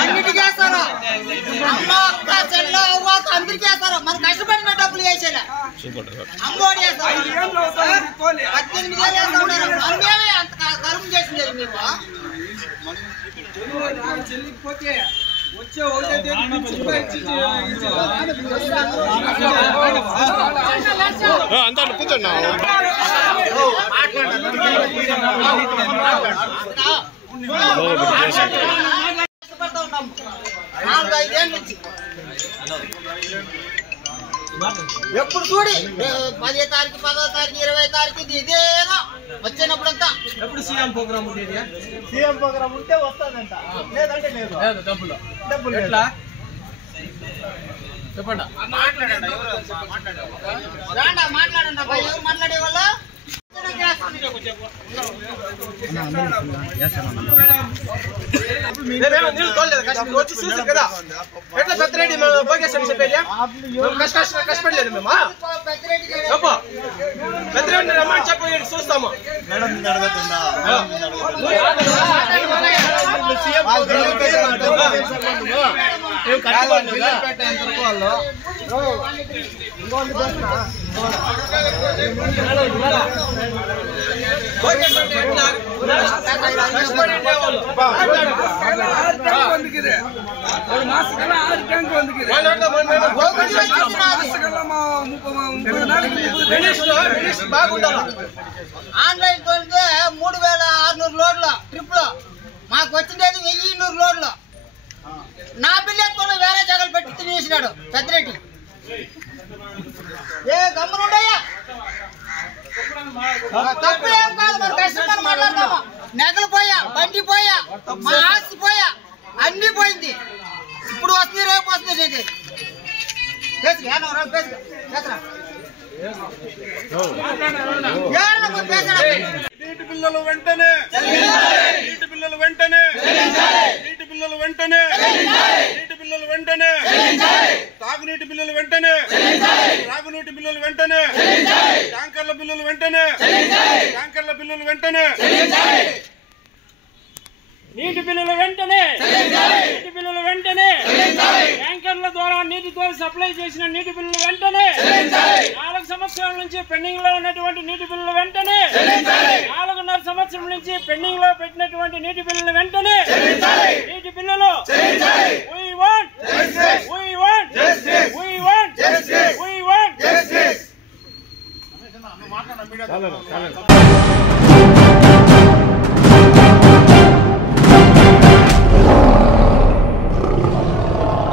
అన్నిటికీ వేస్తారు అమ్మ అక్క చెల్ల అవ్వ అందరికీ వేస్తారు మన కష్టపడిన డబ్బులు వేసేలా అమ్మోడి వేస్తారు 18 ఏళ్ళు వేస్తున్నారు మనమేమే అంత కరుము చేసింది మీరు చెల్లిపోతే వచ్చే అంతా కూర్చోండి ఎప్పుడు చూడి 10వ తారీఖు 10వ తారీఖు 20వ తారీఖు ఇదేదో వచ్చినప్పుడంతా ఎప్పుడు సీఎం ప్రోగ్రామ్ ఉండేది సీఎం ప్రోగ్రామ్ ఉంటే వస్తుందంట లేదంటే లేదు డబ్బులు ఎట్లా చెప్పండి మాట్లాడండి ఎవరు మాట్లాడే వాళ్ళ వచ్చి చూసారు కదా ఎట్లా పెద్దరెడ్డి కష్టపడలేదు మేము పెద్దరెడ్డి రమ్మని చెప్పి చూస్తాము ఆన్లైన్ తోలితే 3600 లోడ్ల ట్రిప్ లో మాకు వచ్చిండేది 1200 లోడ్లు నా బిల్లెత్తులో వేరే జగలు పెట్టి తినేసినాడు పెద్దరెడ్డి ఏ గమ్మునుండయ్యా తప్పు ఏం కాదు మన కష్టపడి మాట్లాడతాము నెగలు పోయా బండి పోయా మా ఆస్తి పోయా అన్ని పోయింది ఇప్పుడు వస్తుంది రేపు వస్తుంది ఇది నీటి బిల్లులు వెంటనే నీటి బిల్లులు వెంటనే నీటి బిల్లులు వెంటనే నీటి బిల్లులు వెంటనే తాగునీటి బిల్లులు వెంటనే తాగునీటి బిల్లులు వెంటనే ట్యాంకర్ల బిల్లులు వెంటనే ట్యాంకర్ల బిల్లులు వెంటనే నీటి బిల్లులు వెంటనే నీటి బిల్లులు వెంటనే ట్యాంకర్ల ద్వారా నీటితో సప్లై చేసిన నీటి బిల్లులు వెంటనే 4 సంవత్సరాల నుంచి పెండింగ్ లో ఉన్నటువంటి నీటి బిల్లులు వెంటనే 4.5 సంవత్సరం నుంచి పెండింగ్ లో పెట్టినటువంటి నీటి బిల్లులు వెంటనే నీటి బిల్లులు we want we want we want we want